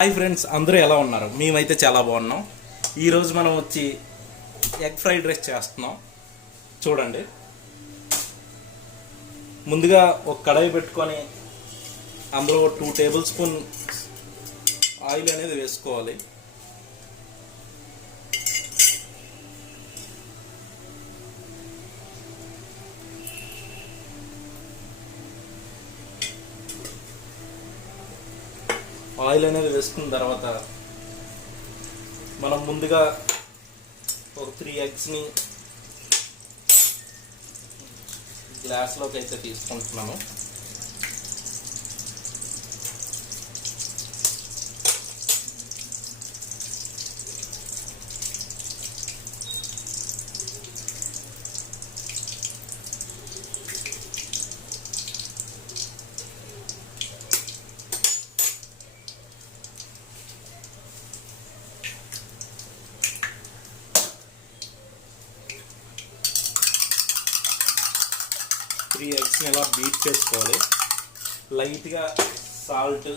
Hi friends అందరూ ఎలా ఉన్నారు? మేమైతే చాలా బాగున్నాం. ఈరోజు మనం వచ్చి ఎగ్ ఫ్రైడ్ రైస్ చేస్తున్నాం. చూడండి. ముందుగా ఒక కడాయి పెట్టుకొని అందులో టూ టేబుల్ స్పూన్ ఆయిల్ అనేది వేసుకోవాలి. ఆయిల్ అనేది వేసుకున్న తర్వాత మనం ముందుగా ఒక త్రీ ఎగ్స్ని గ్లాస్లోకి అయితే తీసుకుంటున్నాము. త్రీ ఎగ్స్ని ఇలా బీట్ చేసుకోవాలి? లైట్గా సాల్ట్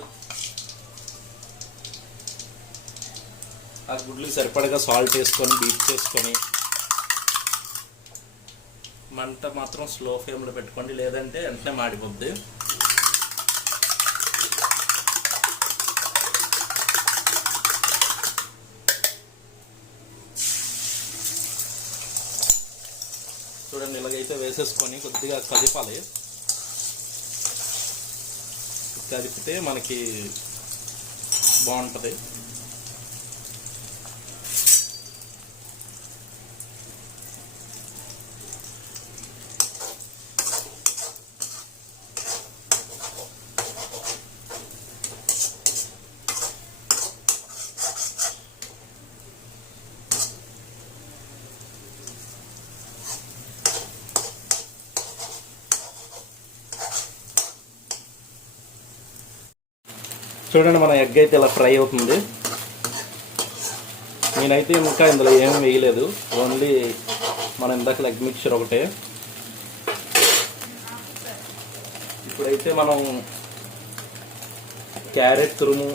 ఆ గుడ్లు సరిపడగా సాల్ట్ వేసుకొని బీట్ చేసుకొని మంట మాత్రం స్లో ఫ్లేమ్లో పెట్టుకోండి. లేదంటే వెంటనే మాడిపోద్ది చూడండి ఇలాగైతే వేసేసుకొని కొద్దిగా కదిపాలి. కదిపితే మనకి బాగుంటుంది. చూడండి మన ఎగ్ అయితే ఇలా ఫ్రై అవుతుంది. నేనైతే ఇంకా ఇందులో ఏం వేయలేదు. ఓన్లీ మన ఇందాక ఎగ్ మిక్చర్ ఒకటే. ఇప్పుడైతే మనం క్యారెట్ తురుము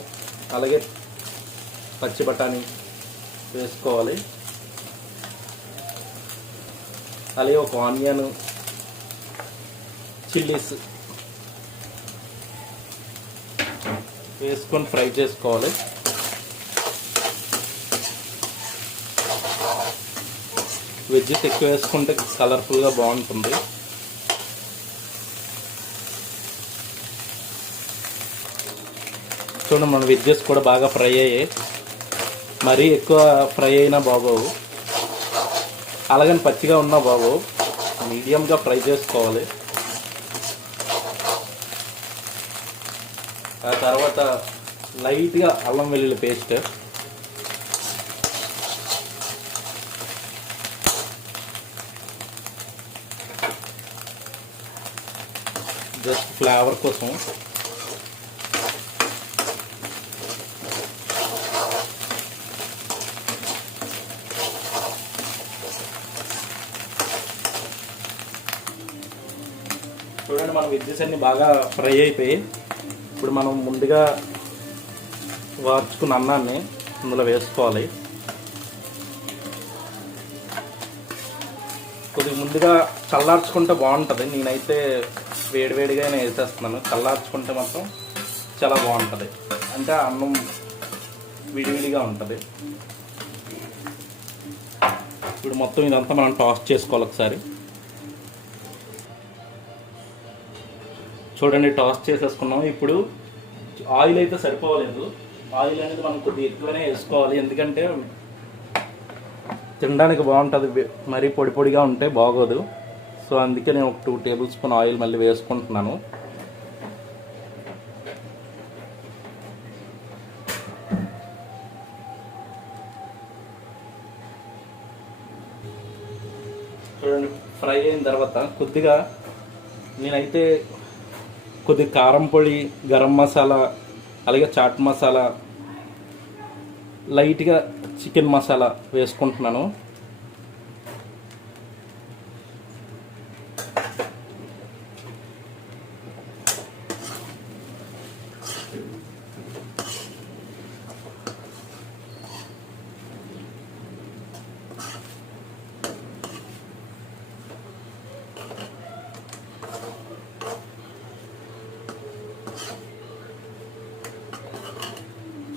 అలాగే పచ్చి బఠానీ వేసుకోవాలి. అలాగే ఒక ఆనియన్ చిల్లీస్ వేసుకొని ఫ్రై చేసుకోవాలి. వెజ్జెస్ ఎక్కువ వేసుకుంటే కలర్ఫుల్గా బాగుంటుంది. చూడండి మన వెజ్జెస్ కూడా బాగా ఫ్రై అయ్యాయి. మరీ ఎక్కువ ఫ్రై అయినా బాగోవు. అలాగని పచ్చిగా ఉన్నా బాగోవు. మీడియంగా ఫ్రై చేసుకోవాలి. ఆ తర్వాత లైట్గా అల్లం వెల్లుల్లి పేస్ట్. జస్ట్ ఫ్లేవర్ కోసం. చూడండి మన విద్యుత్ అన్ని బాగా ఫ్రై అయిపోయి ఇప్పుడు మనం ముందుగా వార్చుకున్న అన్నాన్ని అందులో వేసుకోవాలి. కొద్దిగా ముందుగా చల్లార్చుకుంటే బాగుంటుంది. నేనైతే వేడివేడిగానే వేసేస్తున్నాను. చల్లార్చుకుంటే మాత్రం చాలా బాగుంటుంది. అంటే అన్నం విడివిడిగా ఉంటుంది. ఇప్పుడు మొత్తం ఇదంతా మనం టాస్ చేసుకోవాలి ఒకసారి. చూడండి టాస్ చేసేసుకున్నాం. ఇప్పుడు ఆయిల్ అయితే సరిపోలేదు. ఆయిల్ అనేది మనం కొద్దిగా ఎక్కువనే వేసుకోవాలి. ఎందుకంటే తినడానికి బాగుంటుంది. మరీ పొడి పొడిగా ఉంటే బాగోదు. సో అందుకే నేను ఒక టూ టేబుల్ స్పూన్ ఆయిల్ మళ్ళీ వేసుకుంటున్నాను. చూడండి ఫ్రై అయిన తర్వాత కొద్దిగా నేనైతే కొద్దిగా కారం పొడి గరం మసాలా అలాగే చాట్ మసాలా లైట్గా చికెన్ మసాలా వేసుకుంటున్నాను.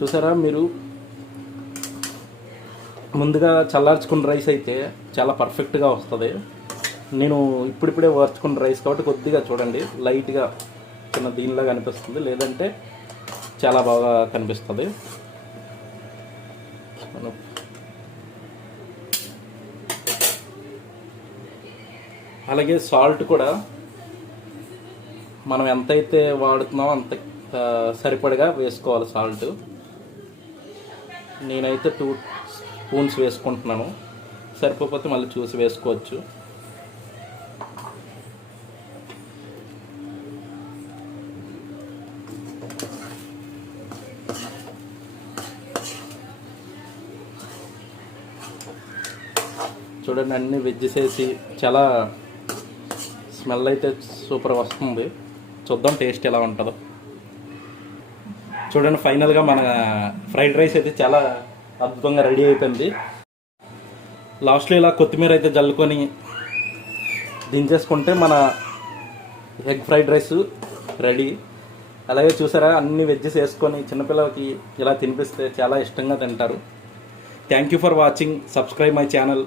చూసారా మీరు? ముందుగా చల్లార్చుకున్న రైస్ అయితే చాలా పర్ఫెక్ట్గా వస్తుంది. నేను ఇప్పుడిప్పుడే వార్చుకున్న రైస్ కాబట్టి కొద్దిగా చూడండి లైట్గా చిన్న దీనిలాగా అనిపిస్తుంది. లేదంటే చాలా బాగా కనిపిస్తుంది. మనం అలాగే సాల్ట్ కూడా మనం ఎంతైతే వాడుతున్నామో అంత సరిపడగా వేసుకోవాలి సాల్ట్. నేనైతే టూ స్పూన్స్ వేసుకుంటున్నాను. సరిపోతే మళ్ళీ చూసి వేసుకోవచ్చు. చూడండి అన్ని వెజ్ చేసి చాలా స్మెల్ అయితే సూపర్ వస్తుంది. చూద్దాం టేస్ట్ ఎలా ఉంటుందో. చూడండి ఫైనల్గా మన ఫ్రైడ్ రైస్ అయితే చాలా అద్భుతంగా రెడీ అయిపోయింది. లాస్ట్లో ఇలా కొత్తిమీర అయితే జల్లుకొని దించేసుకుంటే మన ఎగ్ ఫ్రైడ్ రైస్ రెడీ అలాగే చూసారా అన్ని వెజ్జెస్ వేసుకొని చిన్నపిల్లలకి ఇలా తినిపిస్తే చాలా ఇష్టంగా తింటారు. Thank you for watching subscribe my channel